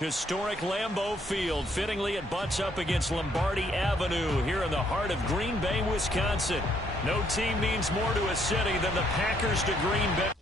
Historic Lambeau Field. Fittingly, it butts up against Lombardi Avenue here in the heart of Green Bay, Wisconsin. No team means more to a city than the Packers to Green Bay.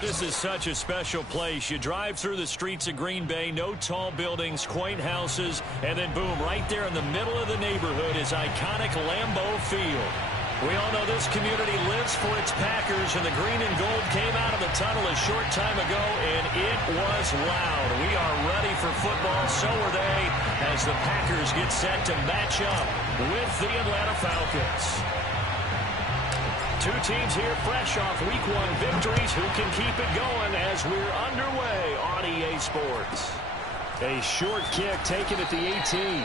This is such a special place. You drive through the streets of Green Bay, no tall buildings, quaint houses, and then boom, right there in the middle of the neighborhood is iconic Lambeau Field. We all know this community lives for its Packers, and the green and gold came out of the tunnel a short time ago, and it was loud. We are ready for football, so are they, as the Packers get set to match up with the Atlanta Falcons. Two teams here fresh off Week 1 victories. Who can keep it going as we're underway on EA Sports? A short kick taken at the 18.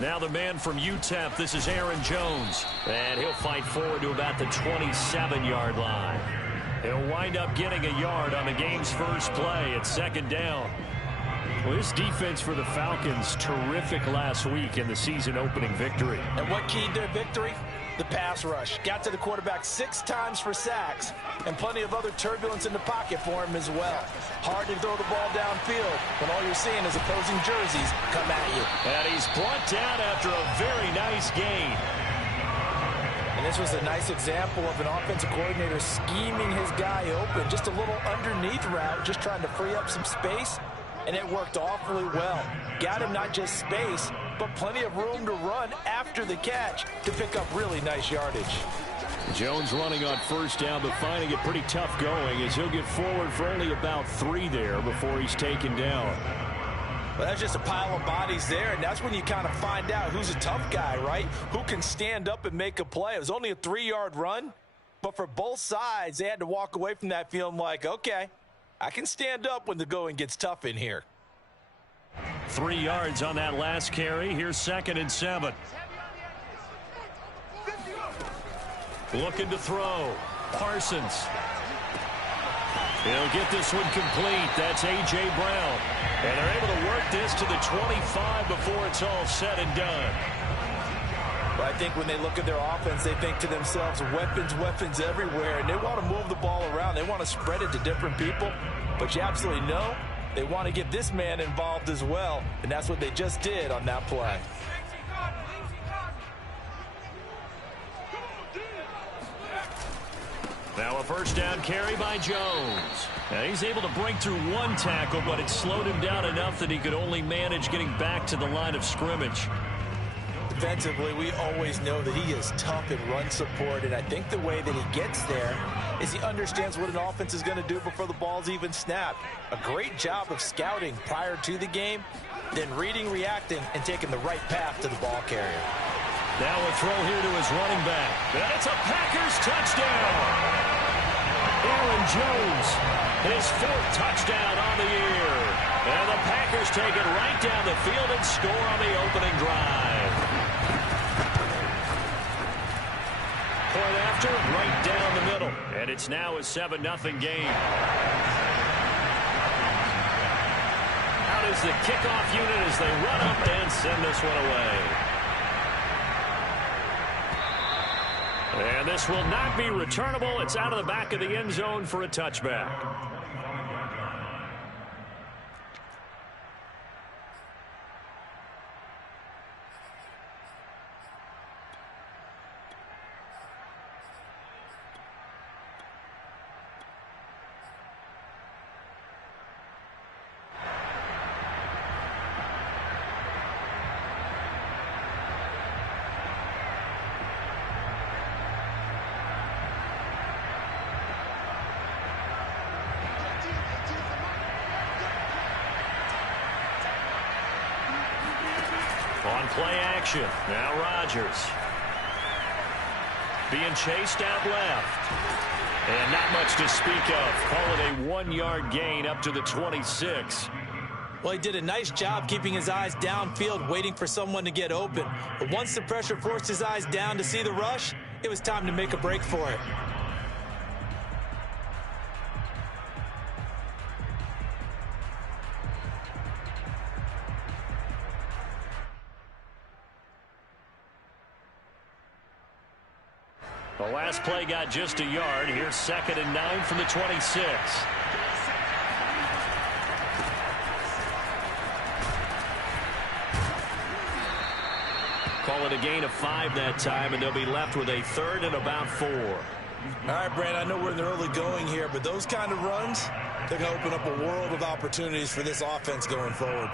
Now the man from UTEP, this is Aaron Jones. And he'll fight forward to about the 27-yard line. He'll wind up getting a yard on the game's first play at second down. Well, this defense for the Falcons, terrific last week in the season-opening victory. And what keyed their victory? The pass rush. Got to the quarterback 6 times for sacks, and plenty of other turbulence in the pocket for him as well. Hard to throw the ball downfield when all you're seeing is opposing jerseys come at you. And he's brought down after a very nice gain. And this was a nice example of an offensive coordinator scheming his guy open. Just a little underneath route, just trying to free up some space, and it worked awfully well. Got him not just space, but plenty of room to run after the catch to pick up really nice yardage. Jones running on first down, but finding it pretty tough going as he'll get forward for only about 3 there before he's taken down. Well, that's just a pile of bodies there, and that's when you kind of find out who's a tough guy, right? Who can stand up and make a play. It was only a 3-yard run, but for both sides, they had to walk away from that feeling like, okay, I can stand up when the going gets tough in here. 3 yards on that last carry. Here's 2nd and 7. Looking to throw. Parsons. He'll get this one complete. That's A.J. Brown. And they're able to work this to the 25 before it's all said and done. But I think when they look at their offense, they think to themselves, weapons, weapons everywhere. And they want to move the ball around. They want to spread it to different people. But you absolutely know they want to get this man involved as well. And that's what they just did on that play. Now a first down carry by Jones. Now he's able to break through 1 tackle, but it slowed him down enough that he could only manage getting back to the line of scrimmage. Defensively, we always know that he is tough in run support, and I think the way that he gets there is he understands what an offense is going to do before the ball's even snapped. A great job of scouting prior to the game, then reading, reacting, and taking the right path to the ball carrier. Now a throw here to his running back. And it's a Packers touchdown. Aaron Jones, his 4th touchdown on the year. And the Packers take it right down the field and score on the opening drive. Point after, right down the middle. And it's now a 7-0 game. Out is the kickoff unit as they run up and send this one away. And this will not be returnable. It's out of the back of the end zone for a touchback. On play action, now Rodgers. Being chased out left. And not much to speak of. Call it a 1-yard gain up to the 26. Well, he did a nice job keeping his eyes downfield, waiting for someone to get open. But once the pressure forced his eyes down to see the rush, it was time to make a break for it. The last play got just a yard. Here's 2nd and 9 from the 26. Call it a gain of 5 that time, and they'll be left with a 3rd and about 4. All right, Brand, I know we're in the early going here, but those kind of runs, they're going to open up a world of opportunities for this offense going forward.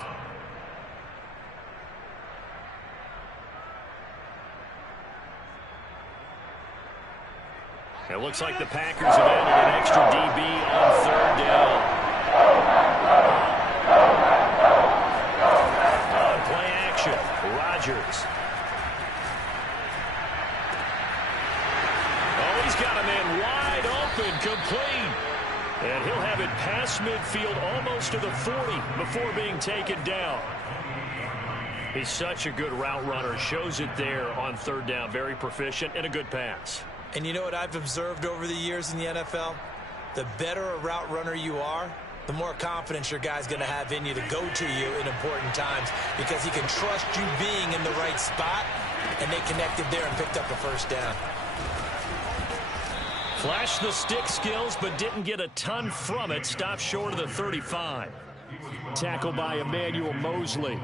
It looks like the Packers have added an extra DB on 3rd down. On play action, Rodgers. Oh, he's got a man wide open, complete. And he'll have it past midfield almost to the 40 before being taken down. He's such a good route runner. Shows it there on 3rd down. Very proficient and a good pass. And you know what I've observed over the years in the NFL? The better a route runner you are, the more confidence your guy's going to have in you to go to you in important times because he can trust you being in the right spot, and they connected there and picked up a 1st down. Flashed the stick skills, but didn't get a ton from it. Stopped short of the 35. Tackled by Emmanuel Mosley.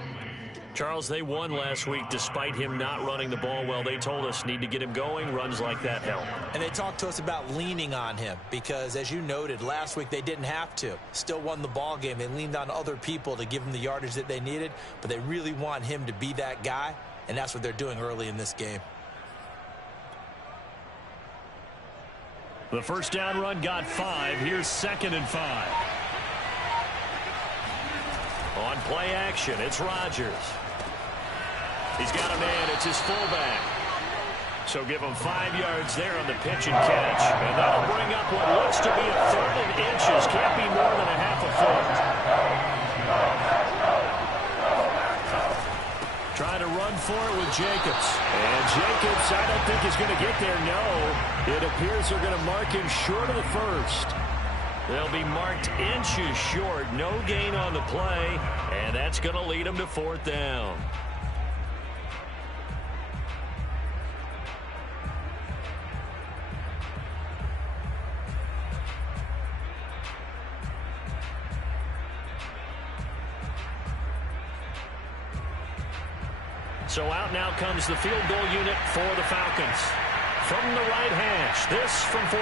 Charles, they won last week despite him not running the ball well. They told us need to get him going. Runs like that help. And they talked to us about leaning on him because, as you noted, last week they didn't have to. Still won the ball game. They leaned on other people to give them the yardage that they needed, but they really want him to be that guy, and that's what they're doing early in this game. The 1st down run got 5. Here's 2nd and 5. On play action, it's Rodgers. He's got a man. It's his fullback. So give him 5 yards there on the pitch and catch. And that'll bring up what looks to be a 3rd and inches. Can't be more than a half a foot. Trying to run for it with Jacobs. And Jacobs, I don't think he's going to get there. No. It appears they're going to mark him short of the 1st. They'll be marked inches short. No gain on the play. And that's going to lead them to 4th down. So out now comes the field goal unit for the Falcons. From the right hash, this from 48.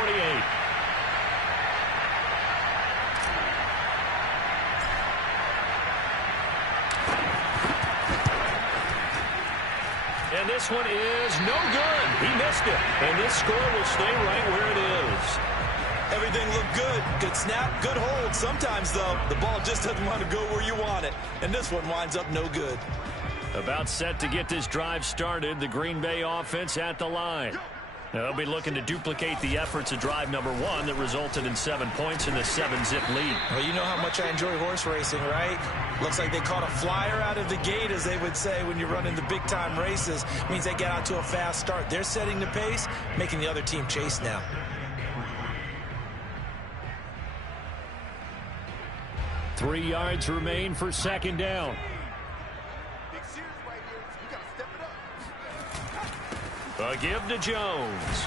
And this one is no good. He missed it. And this score will stay right where it is. Everything looked good. Good snap, good hold. Sometimes, though, the ball just doesn't want to go where you want it. And this one winds up no good. About set to get this drive started. The Green Bay offense at the line. Now, they'll be looking to duplicate the efforts of drive number 1 that resulted in 7 points in the 7-zip lead. Well, you know how much I enjoy horse racing, right? Looks like they caught a flyer out of the gate, as they would say when you're running the big-time races. It means they get out to a fast start. They're setting the pace, making the other team chase now. Three yards remain for 2nd down. A give to Jones.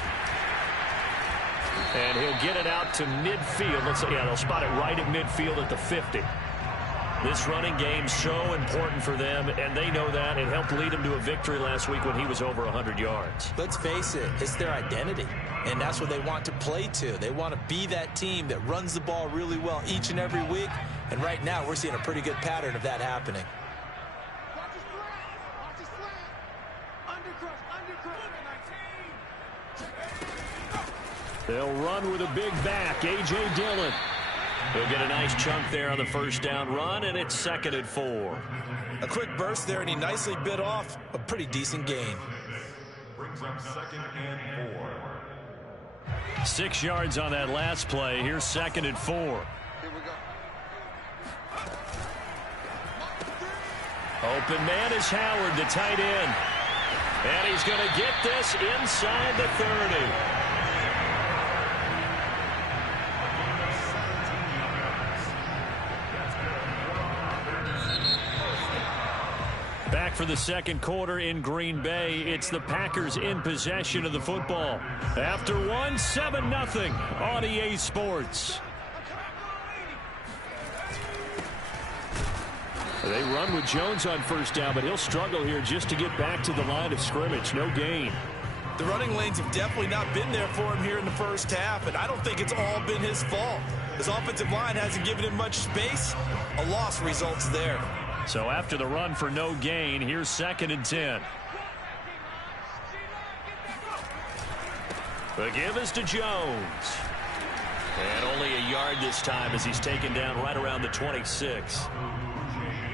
And he'll get it out to midfield. Let's say, yeah, they'll spot it right at midfield at the 50. This running game's so important for them, and they know that. It helped lead them to a victory last week when he was over 100 yards. Let's face it, it's their identity, and that's what they want to play to. They want to be that team that runs the ball really well each and every week, and right now we're seeing a pretty good pattern of that happening. They'll run with a big back, A.J. Dillon. He'll get a nice chunk there on the 1st down run, and it's 2nd and 4. A quick burst there, and he nicely bit off a pretty decent gain. Brings up 2nd and 4. 6 yards on that last play. Here's 2nd and 4. Here we go. Open man is Howard, the tight end. And he's going to get this inside the 30. Back for the second quarter in Green Bay. It's the Packers in possession of the football. After one, 7-0 on EA Sports. They run with Jones on first down, but he'll struggle here just to get back to the line of scrimmage. No gain. The running lanes have definitely not been there for him here in the first half, and I don't think it's all been his fault. His offensive line hasn't given him much space. A loss results there. So after the run for no gain, here's 2nd and 10. The give is to Jones. And only a yard this time as he's taken down right around the 26.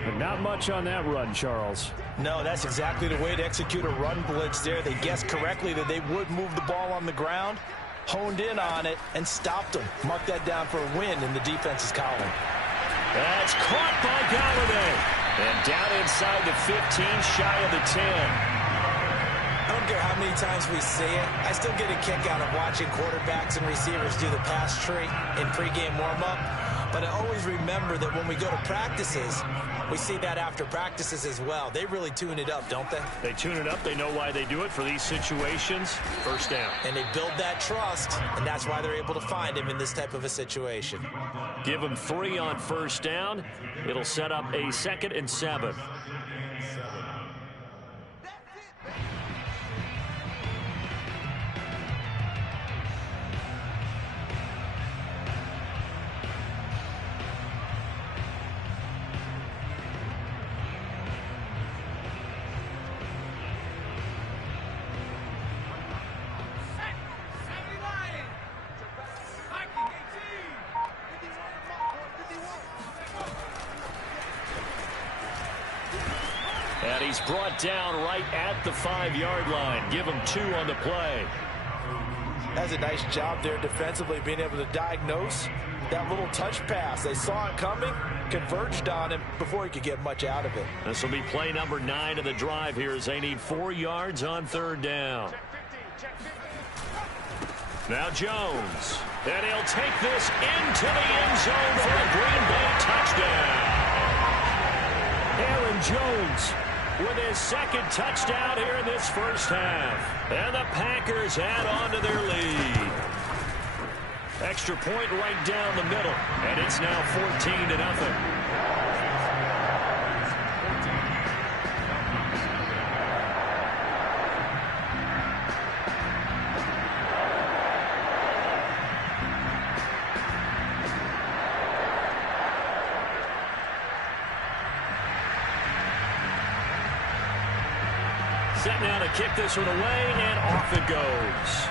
But not much on that run, Charles. No, that's exactly the way to execute a run blitz there. They guessed correctly that they would move the ball on the ground, honed in on it, and stopped them. Mark that down for a win in the defense's column. That's caught by Golladay. And down inside the 15, shy of the 10. I don't care how many times we see it. I still get a kick out of watching quarterbacks and receivers do the pass tree in pregame warm-up. But I always remember that when we go to practices, we see that after practices as well. They really tune it up, don't they? They tune it up. They know why they do it for these situations. First down. And they build that trust, and that's why they're able to find him in this type of a situation. Give him 3 on first down. It'll set up a 2nd and 7. And he's brought down right at the 5-yard line. Give him 2 on the play. That's a nice job there defensively, being able to diagnose that little touch pass. They saw it coming, converged on him before he could get much out of it. This will be play number 9 of the drive here as they need 4 yards on third down. Now Jones. And he'll take this into the end zone for a Green Bay touchdown. Aaron Jones with his 2nd touchdown here in this first half. And the Packers add on to their lead. Extra point right down the middle. And it's now 14-0. Set now to kick this one away, and off it goes.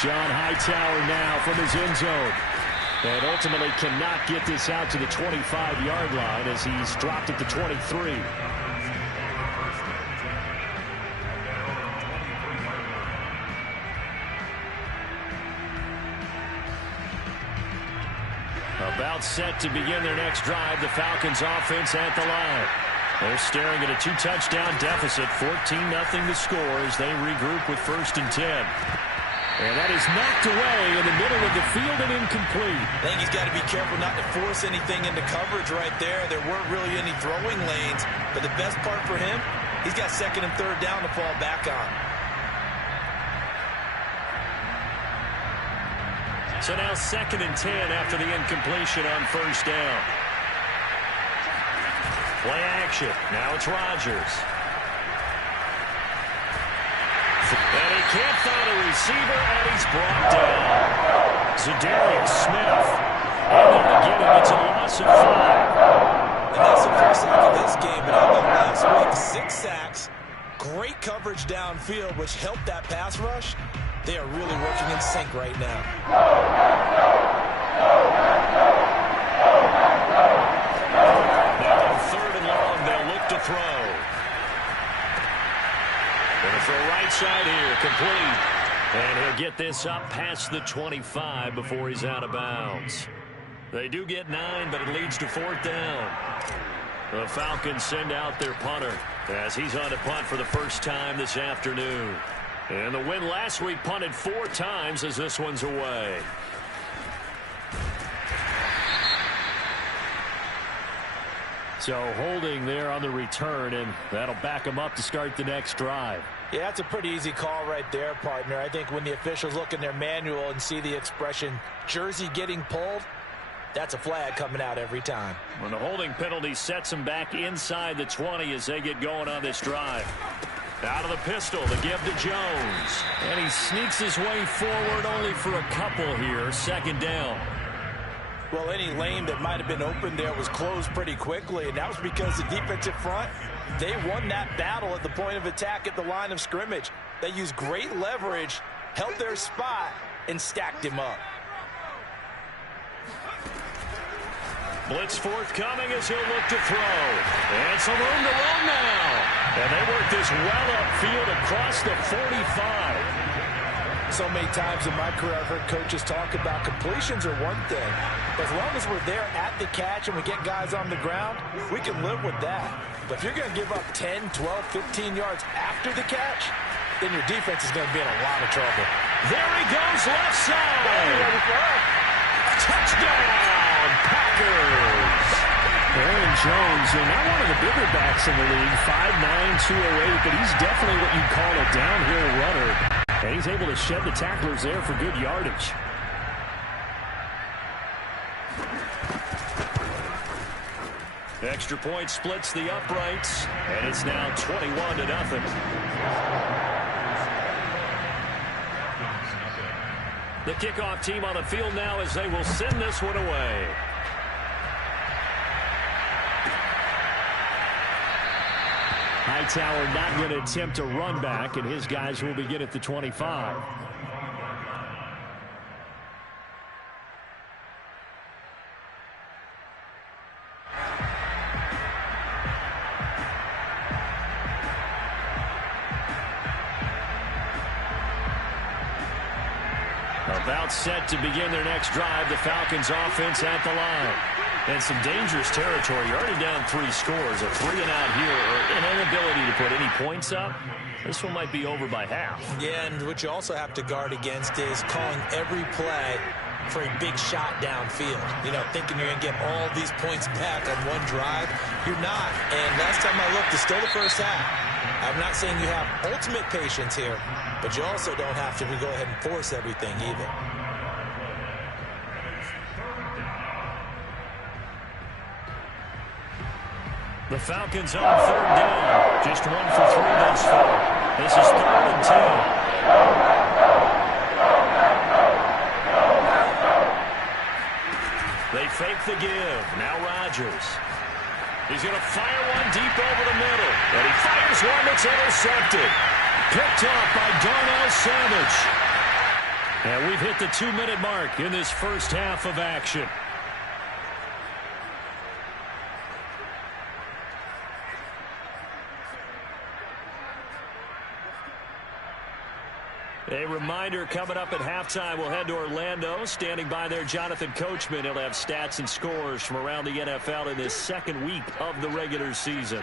John Hightower now from his end zone. And ultimately cannot get this out to the 25-yard line as he's dropped at the 23. About set to begin their next drive. The Falcons offense at the line. They're staring at a 2-touchdown deficit. 14-0 the score as they regroup with 1st and 10. And that is knocked away in the middle of the field and incomplete. I think he's got to be careful not to force anything into coverage right there. There weren't really any throwing lanes. But the best part for him, he's got 2nd and 3rd down to fall back on. So now 2nd and 10 after the incompletion on first down. Play action. Now it's Rodgers. And he can't find a receiver, and he's brought down. Za'Darius Smith. And then again, it's a loss of 5. And that's the first sack of this game, but how about last week? 6 sacks. Great coverage downfield, which helped that pass rush. They are really working in sync right now. side here, complete. And he'll get this up past the 25 before he's out of bounds. They do get 9, but it leads to 4th down. The Falcons send out their punter as he's on to punt for the first time this afternoon. And the win last week punted 4 times as this one's away. So holding there on the return, and that'll back him up to start the next drive. Yeah, that's a pretty easy call right there, partner. I think when the officials look in their manual and see the expression jersey getting pulled, that's a flag coming out every time. When the holding penalty sets him back inside the 20 as they get going on this drive. Out of the pistol, the give to Jones. And he sneaks his way forward only for a couple here. 2nd down. Well, any lane that might have been open there was closed pretty quickly, and that was because the defensive front, they won that battle at the point of attack at the line of scrimmage. They used great leverage, held their spot, and stacked him up. Blitz forthcoming as he'll look to throw. And some room to run now. And they work this well upfield across the 45. So many times in my career I've heard coaches talk about completions are one thing. As long as we're there at the catch and we get guys on the ground, we can live with that. But if you're going to give up 10, 12, 15 yards after the catch, then your defense is going to be in a lot of trouble. There he goes, left side. Touchdown, Packers. Aaron Jones, and not one of the bigger backs in the league, 5'9", 208, but he's definitely what you'd call a downhill runner. And he's able to shed the tacklers there for good yardage. Extra point splits the uprights, and it's now 21-0. The kickoff team on the field now as they will send this one away. Hightower not going to attempt a run back, and his guys will begin at the 25. About set to begin their next drive, the Falcons offense at the line. And some dangerous territory. You're already down 3 scores. A 3-and-out here, or an inability to put any points up. This one might be over by half. Yeah, and what you also have to guard against is calling every play for a big shot downfield. You know, thinking you're going to get all these points back on one drive. You're not. And last time I looked, it's still the first half. I'm not saying you have ultimate patience here, but you also don't have to go ahead and force everything either. The Falcons on 3rd down. Just 1 for 3 thus far. This is 3rd and 10. They fake the give. Now Rodgers. He's going to fire one deep over the middle. And he fires one that's intercepted. Picked up by Darnell Savage. And we've hit the 2-minute mark in this first half of action. A reminder coming up at halftime, we'll head to Orlando. Standing by there, Jonathan Coachman. He'll have stats and scores from around the NFL in this 2nd week of the regular season.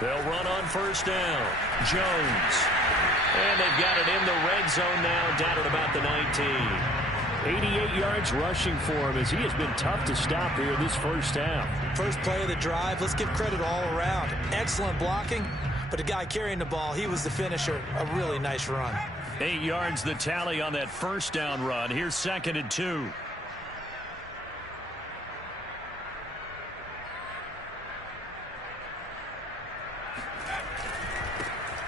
They'll run on 1st down. Jones. And they've got it in the red zone now, down at about the 19. 88 yards rushing for him as he has been tough to stop here this first half. First play of the drive, let's give credit all around. Excellent blocking. But the guy carrying the ball, he was the finisher. A really nice run. 8 yards the tally on that 1st down run. Here's 2nd and 2.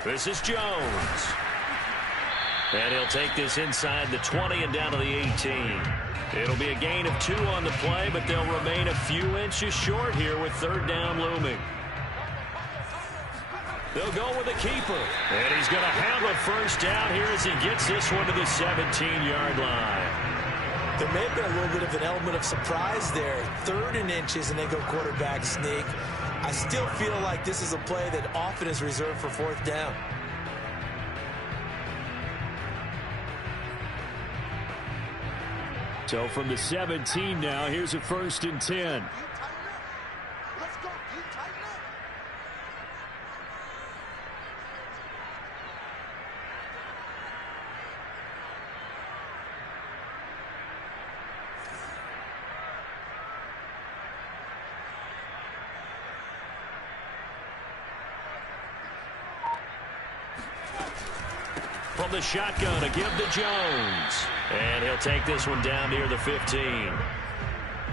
This is Jones. And he'll take this inside the 20 and down to the 18. It'll be a gain of 2 on the play, but they'll remain a few inches short here with 3rd down looming. They'll go with a keeper. And he's going to have a 1st down here as he gets this one to the 17-yard line. There may have been a little bit of an element of surprise there. 3rd and inches, and they go quarterback sneak. I still feel like this is a play that often is reserved for fourth down. So from the 17 now, here's a 1st and 10. From the shotgun, a give to Jones. And he'll take this one down near the 15.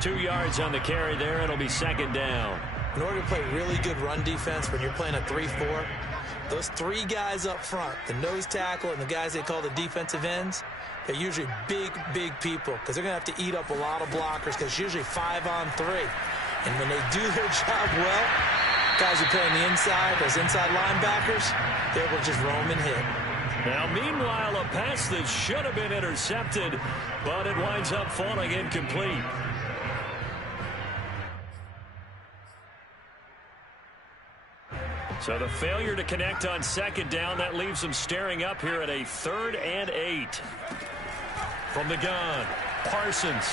2 yards on the carry there. It'll be 2nd down. In order to play really good run defense when you're playing a 3-4, those 3 guys up front, the nose tackle and the guys they call the defensive ends, they're usually big people because they're going to have to eat up a lot of blockers because it's usually 5-on-3. And when they do their job well, guys who play on the inside, those inside linebackers, they're able to just roam and hit. Now, meanwhile, a pass that should have been intercepted, but it winds up falling incomplete. So the failure to connect on 2nd down, that leaves them staring up here at a 3rd and 8. From the gun, Parsons.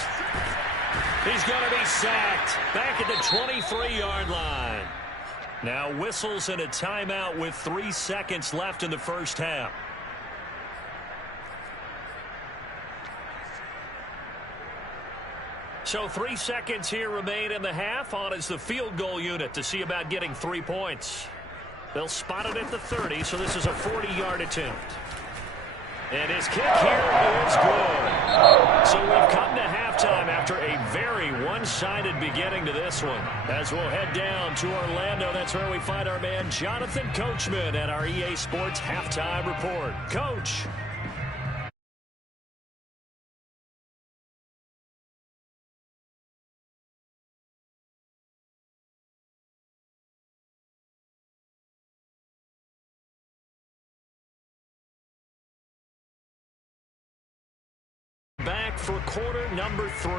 He's going to be sacked back at the 23-yard line. Now whistles and a timeout with 3 seconds left in the first half. So 3 seconds here remain in the half. On is the field goal unit to see about getting 3 points. They'll spot it at the 30, so this is a 40-yard attempt. And his kick here is good. So we've come to halftime after a very one-sided beginning to this one. As we'll head down to Orlando, that's where we find our man Jonathan Coachman at our EA Sports Halftime Report. Coach. Back for quarter number 3.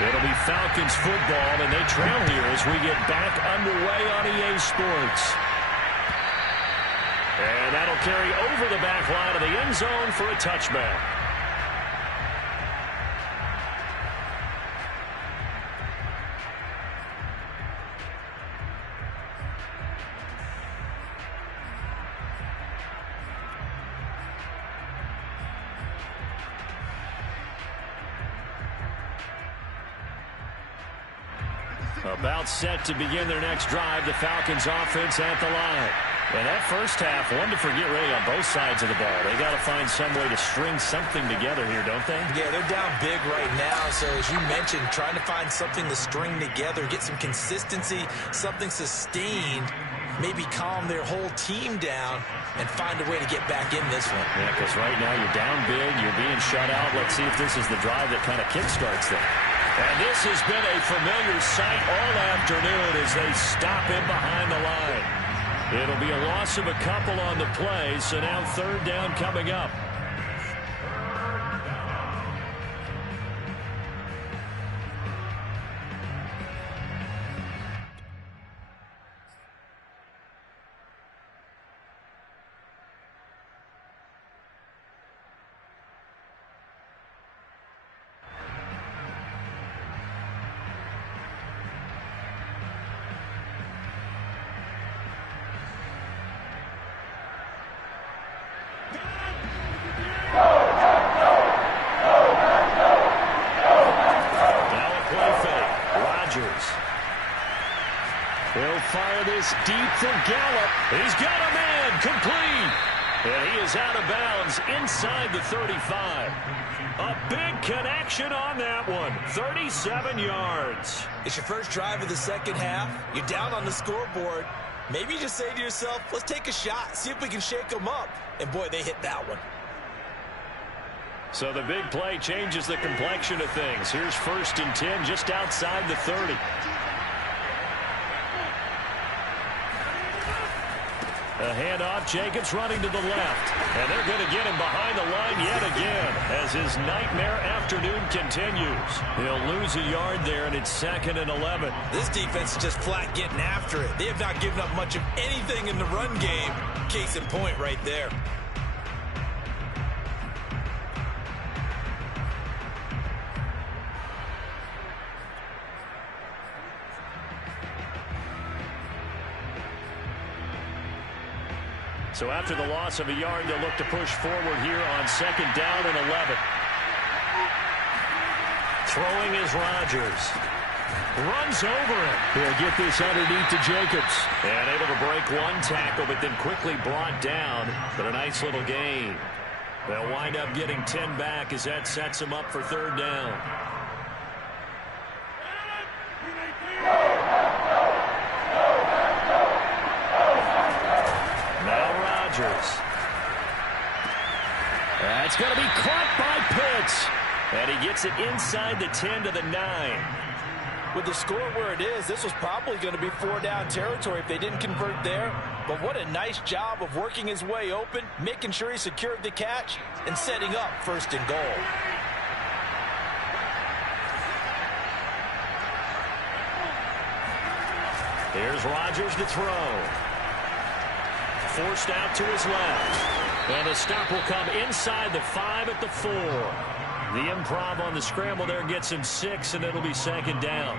It'll be Falcons football, and they trail here as we get back underway on EA Sports. And that'll carry over the back line of the end zone for a touchback. About set to begin their next drive, the Falcons offense at the line. And that first half, one to forget really on both sides of the ball. They got to find some way to string something together here, don't they? Yeah, they're down big right now. So as you mentioned, trying to find something to string together, get some consistency, something sustained, maybe calm their whole team down and find a way to get back in this one. Yeah, because right now you're down big, you're being shut out. Let's see if this is the drive that kind of kickstarts them. And this has been a familiar sight all afternoon as they stop him behind the line. It'll be a loss of a couple on the play, so now 3rd down coming up. He'll fire this deep for Gallup. He's got a man complete. And he is out of bounds inside the 35. A big connection on that one. 37 yards. It's your first drive of the second half. You're down on the scoreboard. Maybe you just say to yourself, let's take a shot, see if we can shake them up. And boy, they hit that one. So the big play changes the complexion of things. Here's 1st and 10 just outside the 30. A handoff, Jacobs running to the left. And they're going to get him behind the line yet again as his nightmare afternoon continues. He'll lose a yard there, and it's 2nd and 11. This defense is just flat getting after it. They have not given up much of anything in the run game. Case in point right there. So after the loss of a yard, they'll look to push forward here on 2nd down and 11. Throwing is Rodgers. Runs over him. He'll get this underneath to Jacobs. And able to break one tackle, but then quickly brought down. But a nice little gain. They'll wind up getting 10 back as that sets them up for 3rd down. That's going to be caught by Pitts. And he gets it inside the 10 to the 9. With the score where it is, this was probably going to be 4-down territory if they didn't convert there. But what a nice job of working his way open, making sure he secured the catch, and setting up 1st and goal. Here's Rodgers to throw. Forced out to his left. And the stop will come inside the 5 at the 4. The improv on the scramble there gets him 6, and it'll be 2nd down.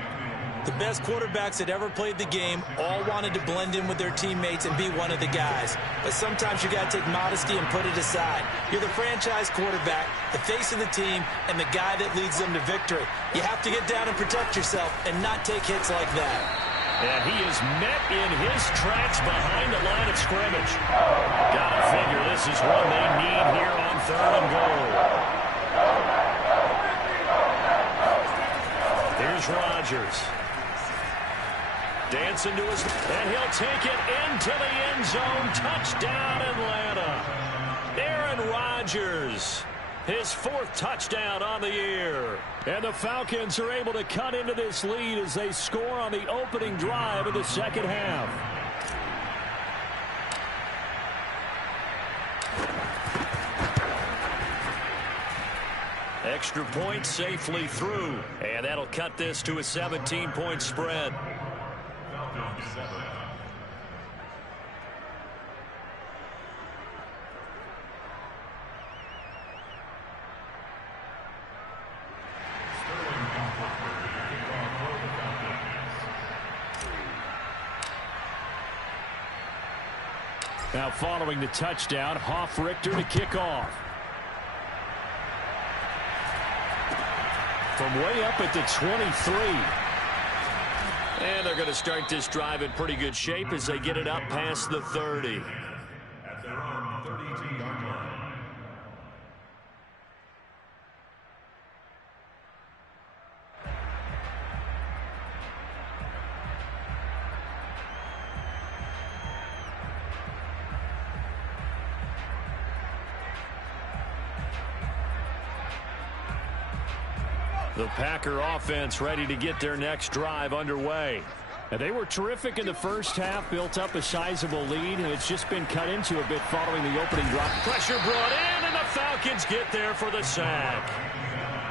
The best quarterbacks that ever played the game all wanted to blend in with their teammates and be one of the guys. But sometimes you got to take modesty and put it aside. You're the franchise quarterback, the face of the team, and the guy that leads them to victory. You have to get down and protect yourself and not take hits like that. And he is met in his tracks behind the line of scrimmage. Gotta figure this is one they need here on 3rd and goal. Here's Rodgers. Dancing to his... And he'll take it into the end zone. Touchdown, Atlanta. Aaron Rodgers. His 4th touchdown on the year. And the Falcons are able to cut into this lead as they score on the opening drive of the 2nd half. Extra point safely through. And that'll cut this to a 17-point spread. Falcons 7. Now following the touchdown, Hoff-Richter to kick off. From way up at the 23. And they're going to start this drive in pretty good shape as they get it up past the 30. At their own 32-yard line. The Packer offense ready to get their next drive underway. And they were terrific in the first half, built up a sizable lead, and it's just been cut into a bit following the opening drop. Pressure brought in, and the Falcons get there for the sack.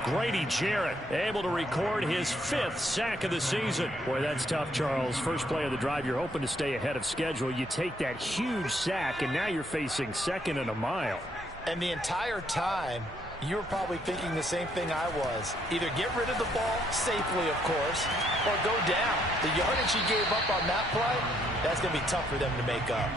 Grady Jarrett able to record his 5th sack of the season. Boy, that's tough, Charles. First play of the drive, you're hoping to stay ahead of schedule. You take that huge sack, and now you're facing 2nd and a mile. And the entire time, you were probably thinking the same thing I was. Either get rid of the ball, safely of course, or go down. The yardage he gave up on that play, that's going to be tough for them to make up.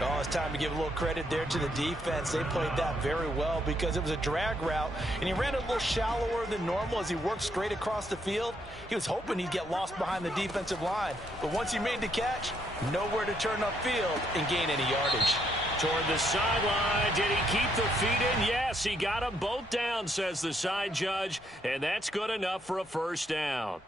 Oh, it's time to give a little credit there to the defense. They played that very well because it was a drag route, and he ran a little shallower than normal as he worked straight across the field. He was hoping he'd get lost behind the defensive line, but once he made the catch, nowhere to turn upfield and gain any yardage. Toward the sideline. Did he keep the feet in? Yes, he got them both down, says the side judge, and that's good enough for a 1st down.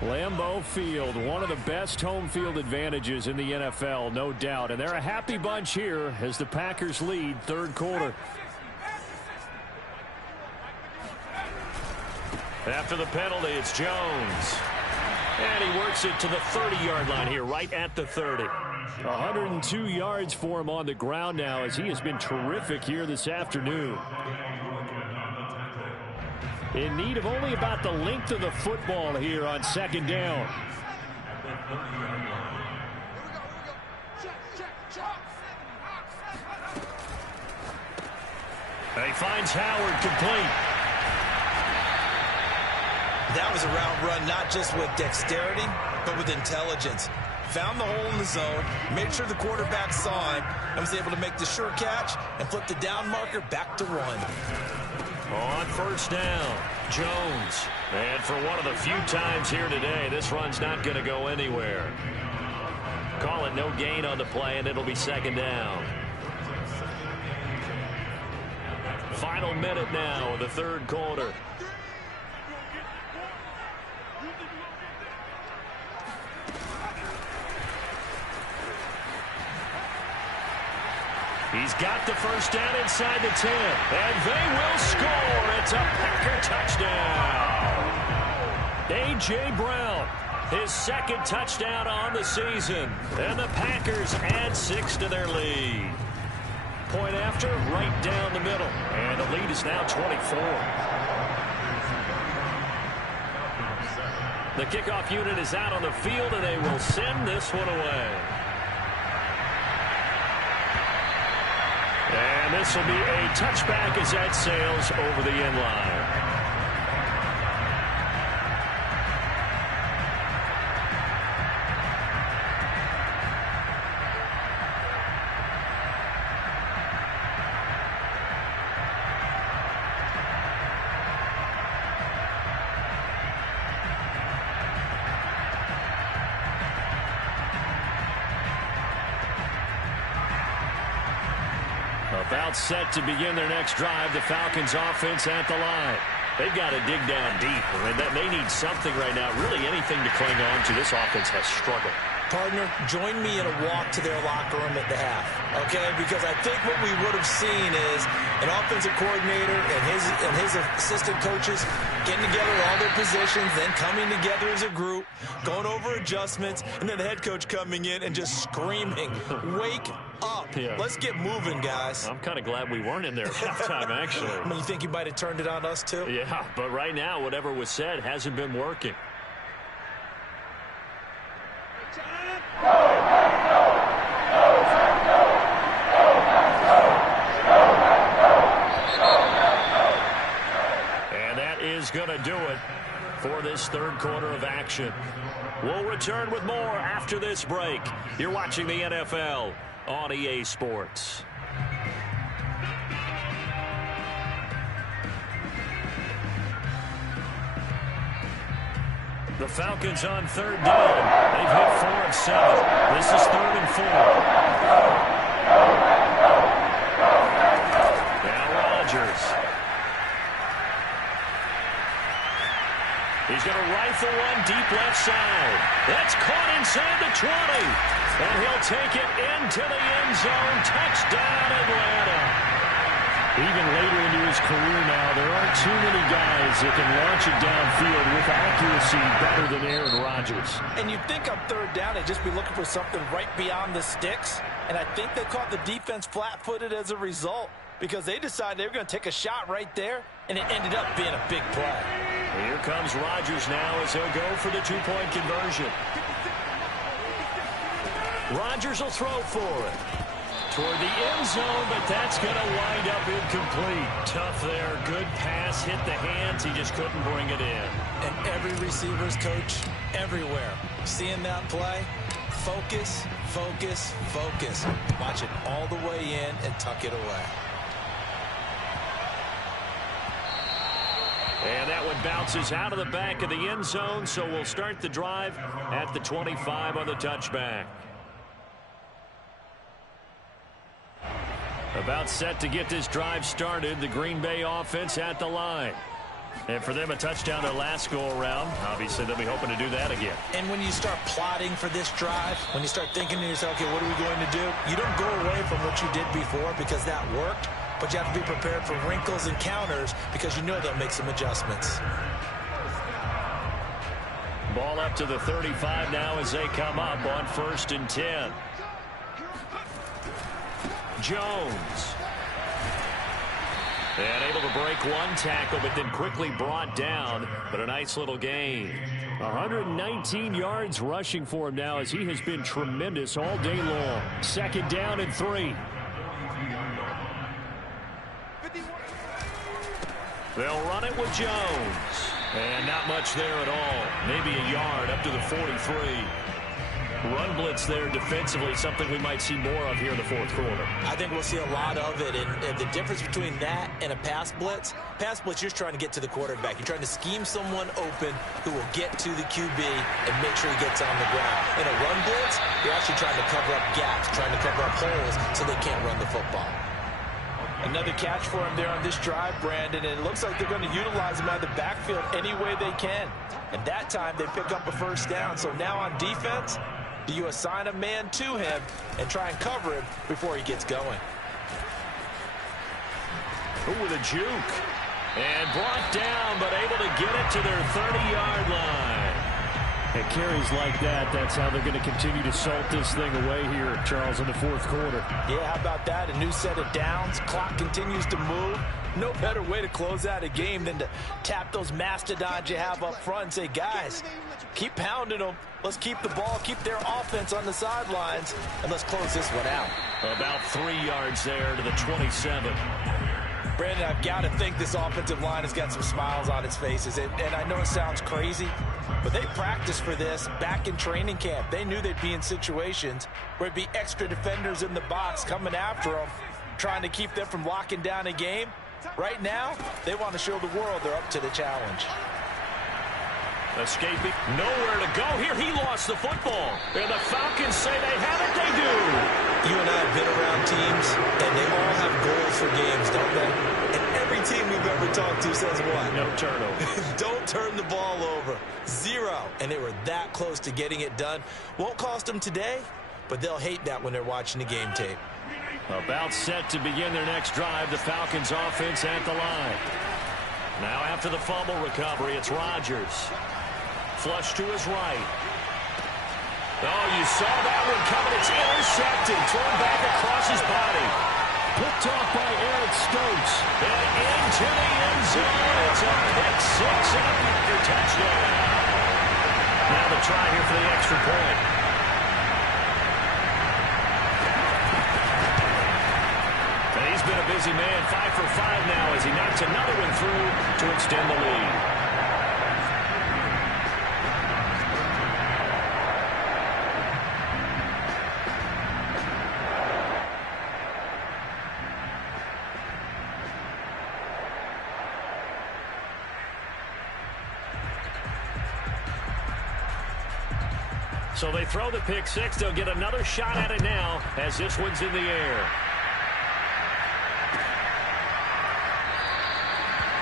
Lambeau Field, one of the best home field advantages in the NFL, no doubt. And they're a happy bunch here as the Packers lead 3rd quarter. After the penalty, it's Jones. And he works it to the 30-yard line here, right at the 30. 102 yards for him on the ground now, as he has been terrific here this afternoon. In need of only about the length of the football here on second down. He finds Howard complete. That was a route run not just with dexterity, but with intelligence. Found the hole in the zone, made sure the quarterback saw him, and was able to make the sure catch and flip the down marker back to run. On first down, Jones. And for one of the few times here today, this run's not going to go anywhere. Call it no gain on the play, and it'll be second down. Final minute now of the third quarter. He's got the first down inside the 10, and they will score. It's a Packer touchdown. A.J. Brown, his second touchdown on the season, and the Packers add 6 to their lead. Point after, right down the middle, and the lead is now 24. The kickoff unit is out on the field, and they will send this one away. And this will be a touchback as that sails over the end line. About set to begin their next drive, the Falcons offense at the line. They've got to dig down deep. I mean, they need something right now, really anything to cling on to. This offense has struggled. Partner, join me in a walk to their locker room at the half, okay? Because I think what we would have seen is an offensive coordinator and his assistant coaches getting together all their positions, then coming together as a group, going over adjustments, and then the head coach coming in and just screaming, wake up. Yeah. Let's get moving, guys. I'm kind of glad we weren't in there at halftime, actually. I mean, you think you might have turned it on us, too? Yeah, but right now, whatever was said hasn't been working. And that is going to do it for this third quarter of action. We'll return with more after this break. You're watching the NFL on EA Sports. The Falcons on third down. They've hit 4 of 7. This is 3rd and 4. Now Rodgers. He's going to rifle one deep left side. That's caught inside the 20. And he'll take it into the end zone. Touchdown, Atlanta. Even later into his career now, there aren't too many guys that can launch it downfield with accuracy better than Aaron Rodgers. And you'd think on third down they'd just be looking for something right beyond the sticks. And I think they caught the defense flat-footed as a result because they decided they were going to take a shot right there, and it ended up being a big play. Here comes Rodgers now as he'll go for the two-point conversion. Rodgers will throw for it. Toward the end zone, but that's going to wind up incomplete. Tough there. Good pass. Hit the hands. He just couldn't bring it in. And every receiver's coach, everywhere, seeing that play, focus, focus, focus. Watch it all the way in and tuck it away. And that one bounces out of the back of the end zone, so we'll start the drive at the 25 on the touchback. About set to get this drive started, the Green Bay offense at the line. And for them, a touchdown their last go-around. Obviously, they'll be hoping to do that again. And when you start plotting for this drive, when you start thinking to yourself, okay, what are we going to do? You don't go away from what you did before because that worked, but you have to be prepared for wrinkles and counters because you know they'll make some adjustments. Ball up to the 35 now as they come up on 1st and 10. Jones. And able to break one tackle, but then quickly brought down. But a nice little gain. 119 yards rushing for him now as he has been tremendous all day long. 2nd down and 3. They'll run it with Jones. And not much there at all. Maybe a yard up to the 43. Run blitz there defensively, something we might see more of here in the 4th quarter. I think we'll see a lot of it, and the difference between that and a pass blitz, you're just trying to get to the quarterback. You're trying to scheme someone open who will get to the QB and make sure he gets on the ground. In a run blitz, you're actually trying to cover up gaps, trying to cover up holes so they can't run the football. Another catch for him there on this drive, Brandon, and it looks like they're going to utilize him out of the backfield any way they can. And that time, they pick up a 1st down. So now on defense, do you assign a man to him and try and cover him before he gets going? With a juke. And brought down, but able to get it to their 30-yard line. At carries like that, that's how they're going to continue to salt this thing away here, Charles, in the 4th quarter. Yeah, how about that? A new set of downs. Clock continues to move. No better way to close out a game than to tap those mastodons you have up front and say, guys, keep pounding them. Let's keep the ball, keep their offense on the sidelines, and let's close this one out. About 3 yards there to the 27. Brandon, I've got to think this offensive line has got some smiles on its faces. And I know it sounds crazy, but they practiced for this back in training camp. They knew they'd be in situations where it'd be extra defenders in the box coming after them, trying to keep them from locking down a game. Right now, they want to show the world they're up to the challenge. Escaping, nowhere to go here. He lost the football. And the Falcons say they have it. They do. You and I have been around teams, and they all have goals for games, don't they? And every team we've ever talked to says what? No turnover. Don't turn the ball over. 0. And they were that close to getting it done. Won't cost them today, but they'll hate that when they're watching the game tape. About set to begin their next drive. The Falcons offense at the line. Now after the fumble recovery, it's Rodgers. Flush to his right. Oh, you saw that one coming. It's intercepted. Thrown back across his body. Picked off by Eric Stokes. And into the end zone. It's a pick 6 and a Packer touchdown. Now the try here for the extra point. And he's been a busy man. 5 for 5 now as he knocks another one through to extend the lead. So they throw the pick 6. They'll get another shot at it now as this one's in the air.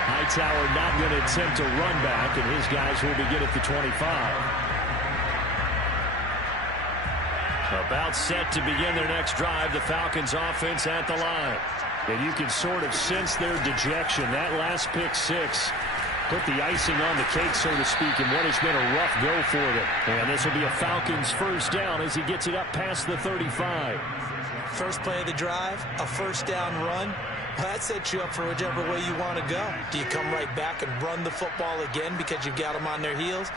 Hightower not going to attempt a run back, and his guys will begin at the 25. About set to begin their next drive. The Falcons offense at the line. And you can sort of sense their dejection. That last pick 6 put the icing on the cake, so to speak, in what has been a rough go for them. And this will be a Falcons 1st down as he gets it up past the 35. First play of the drive, a 1st down run. Well, that sets you up for whichever way you want to go. Do you come right back and run the football again because you've got them on their heels?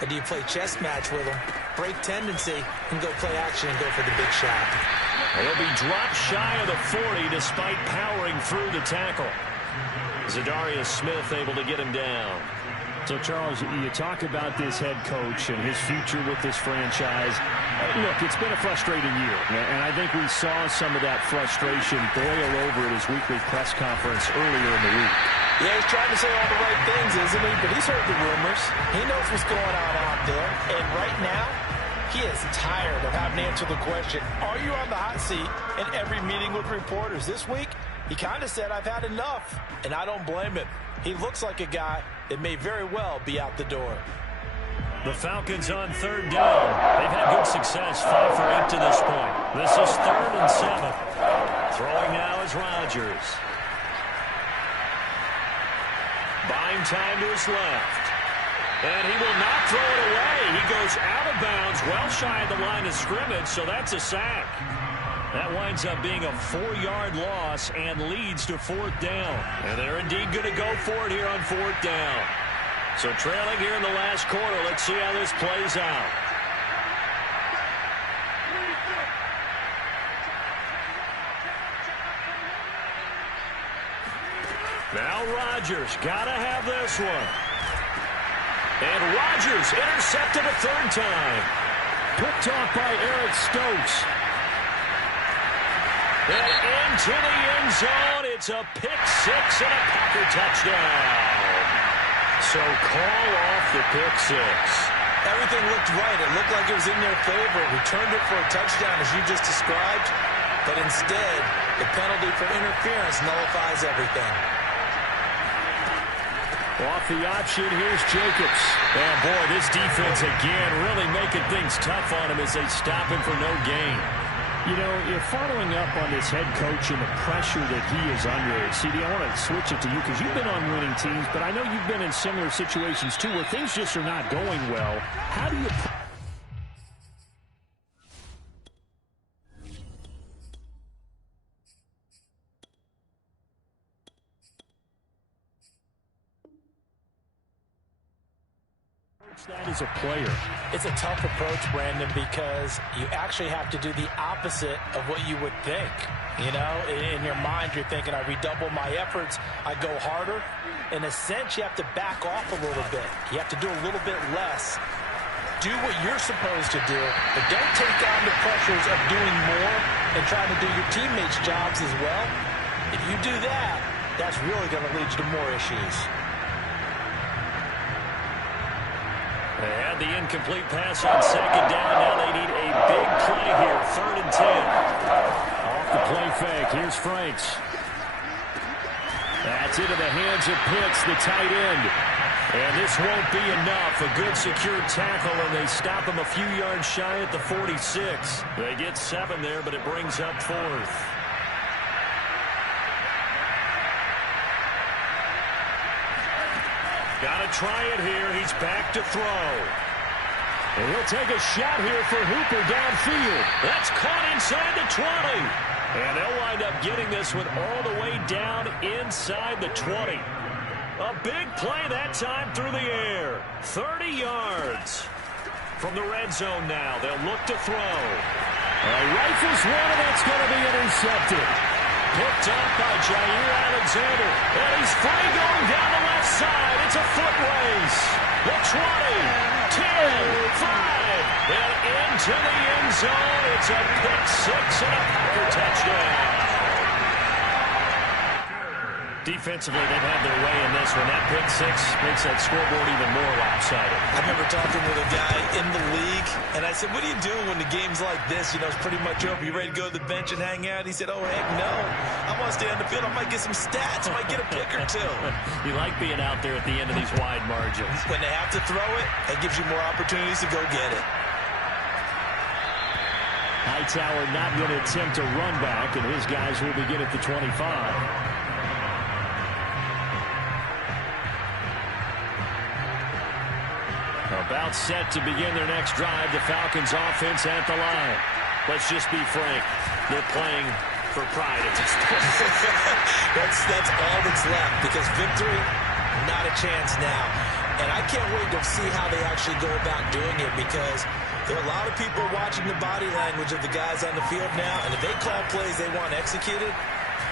Or do you play chess match with them, break tendency, and go play action and go for the big shot? He'll be dropped shy of the 40 despite powering through the tackle. Zadarius Smith able to get him down. So, Charles, you talk about this head coach and his future with this franchise. Look, it's been a frustrating year, and I think we saw some of that frustration boil over at his weekly press conference earlier in the week. Yeah, he's trying to say all the right things, isn't he? But he's heard the rumors. He knows what's going on out there. And right now, he is tired of having to answer the question, are you on the hot seat in every meeting with reporters? This week, he kind of said, I've had enough, and I don't blame him. He looks like a guy that may very well be out the door. The Falcons on 3rd down. They've had good success, 5 for 8 to this point. This is 3rd and 7. Throwing now is Rodgers. Buying time to his left. And he will not throw it away. He goes out of bounds, well shy of the line of scrimmage, so that's a sack. That winds up being a 4-yard loss and leads to 4th down. And they're indeed going to go for it here on 4th down. So trailing here in the last quarter, let's see how this plays out. Now Rodgers, got to have this one. And Rodgers intercepted a 3rd time. Picked off by Eric Stokes. And into the end zone, it's a pick 6 and a Packer touchdown. So call off the pick 6. Everything looked right. It looked like it was in their favor. Returned it for a touchdown, as you just described. But instead, the penalty for interference nullifies everything. Off the option, here's Jacobs. And boy, this defense again really making things tough on him as they stop him for no gain. You know, you're following up on this head coach and the pressure that he is under. CD, I want to switch it to you because you've been on winning teams, but I know you've been in similar situations too where things just are not going well. How do you... that as a player? It's a tough approach, Brandon, because you actually have to do the opposite of what you would think. You know, in your mind, you're thinking, I redouble my efforts, I go harder. In a sense, you have to back off a little bit. You have to do a little bit less. Do what you're supposed to do, but don't take on the pressures of doing more and trying to do your teammates' jobs as well. If you do that, that's really going to lead you to more issues. They had the incomplete pass on 2nd down. Now they need a big play here. 3rd and 10. Off the play fake. Here's Franks. That's into the hands of Pitts, the tight end. And this won't be enough. A good secure tackle, and they stop him a few yards shy at the 46. They get 7 there, but it brings up 4th. Got to try it here. He's back to throw. And he'll take a shot here for Hooper downfield. That's caught inside the 20. And they'll wind up getting this one all the way down inside the 20. A big play that time through the air. 30 yards. From the red zone now, they'll look to throw. Rifles one, and that's going to be intercepted. Picked up by Jair Alexander. And he's free going down the left side. It's a foot race. The 20, 10, 5, and into the end zone. It's a pick 6 and a Packer touchdown. Defensively, they've had their way in this one. That pick 6 makes that scoreboard even more lopsided. I remember talking with a guy in the league, and I said, what do you do when the game's like this? You know, it's pretty much over. You ready to go to the bench and hang out? He said, oh, heck no. I want to stay on the field. I might get some stats. I might get a pick or two. You like being out there at the end of these wide margins. When they have to throw it, that gives you more opportunities to go get it. Hightower not going to attempt a run back, and his guys will begin at the 25. About set to begin their next drive. The Falcons offense at the line. Let's just be frank. They're playing for pride at this point. That's all that's left, because victory, not a chance now. And I can't wait to see how they actually go about doing it, because there are a lot of people watching the body language of the guys on the field now, and if they call plays they want executed,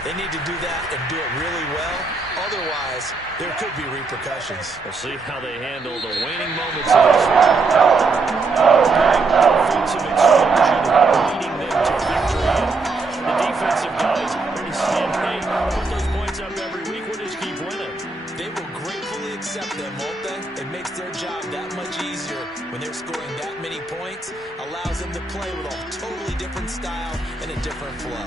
they need to do that and do it really well. Otherwise, there could be repercussions. We'll see how they handle the waning moments of this one. Offensive explosion leading them to victory. The defensive guys are pretty saying, hey, put those points up every week. We'll just keep winning. They will gratefully accept them, won't they? It makes their job that much easier when they're scoring that many points. Allows them to play with a totally different style and a different flow.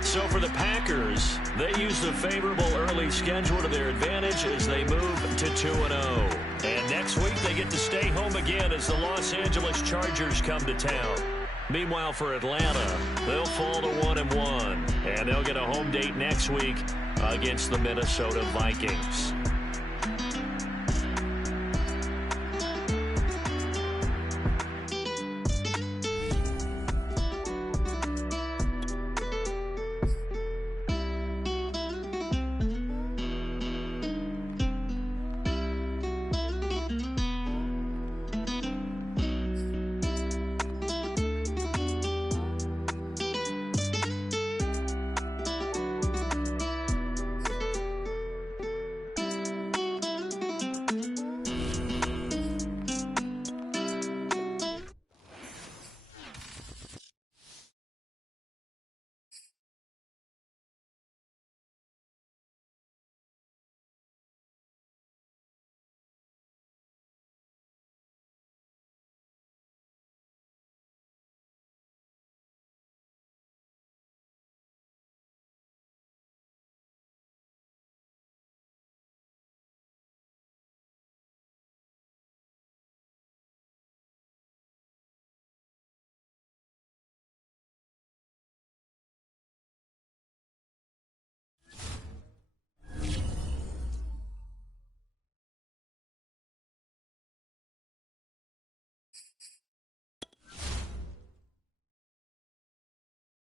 So for the Packers, they use the favorable early schedule to their advantage as they move to 2-0. And next week they get to stay home again as the Los Angeles Chargers come to town. Meanwhile for Atlanta, they'll fall to 1-1. And they'll get a home date next week against the Minnesota Vikings.